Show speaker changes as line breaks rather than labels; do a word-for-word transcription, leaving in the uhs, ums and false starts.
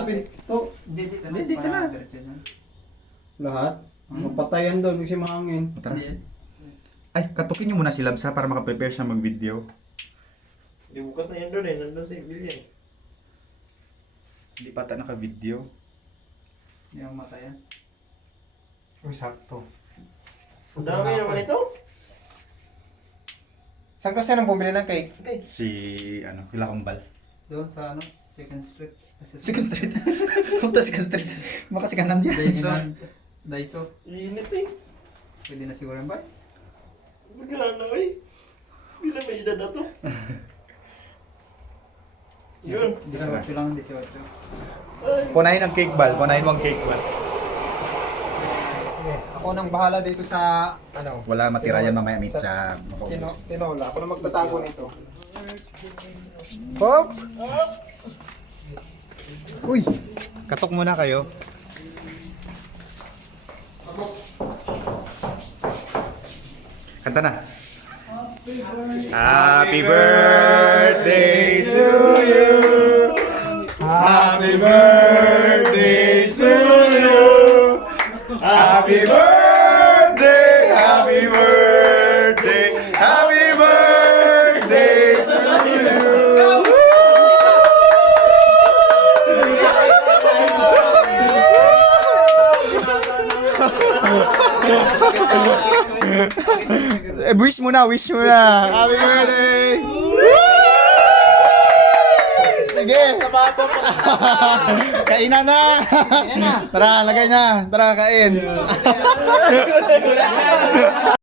sa pinto.
Hindi, dito na.
Hindi, dito na.
Diretso na.
Lahat.
Hmm?
Mapatayan doon kasi mahangin.
Tara.
Hindi.
Ay, katukin niyo muna si Labs ha para makaprepare siya mag-video.
Di bukas na yan doon eh, nandun sa civilian.
Hindi pa ata naka-video.
Hindi ako matayan.
Uy, sakto.
Ang dami naman ito.
Saan kasi nang bumili ng cake?
Si, ano, Kila Kumbal.
Doon sa ano, Second Street.
Second Street. Punta Second Street. Baka si kanan yan.
Daiso. Daiso.
Init eh.
Pwede na siguro yung bay.
Magkano eh. Hindi na may edad na to. Yun.
Diswatcho lang, diswatcho.
Ay.
Punahin ang cake ball. Punahin mo ang cake ball.
Sige, ako nang bahala dito sa, ano,
Wala matira yan mamaya,
Sa-
Mitsa.
tino, tinola. Ako na magtatago nito. Hop!
Uy! Katok muna kayo. Kanta na. Happy birthday to you. Happy birthday to you. Happy birthday, happy birthday, happy birthday to you. Eh, wish mo na, wish mo na. Happy birthday! Sige, sapato pa. Kainan na. Tara, lagay na. Tara, kain.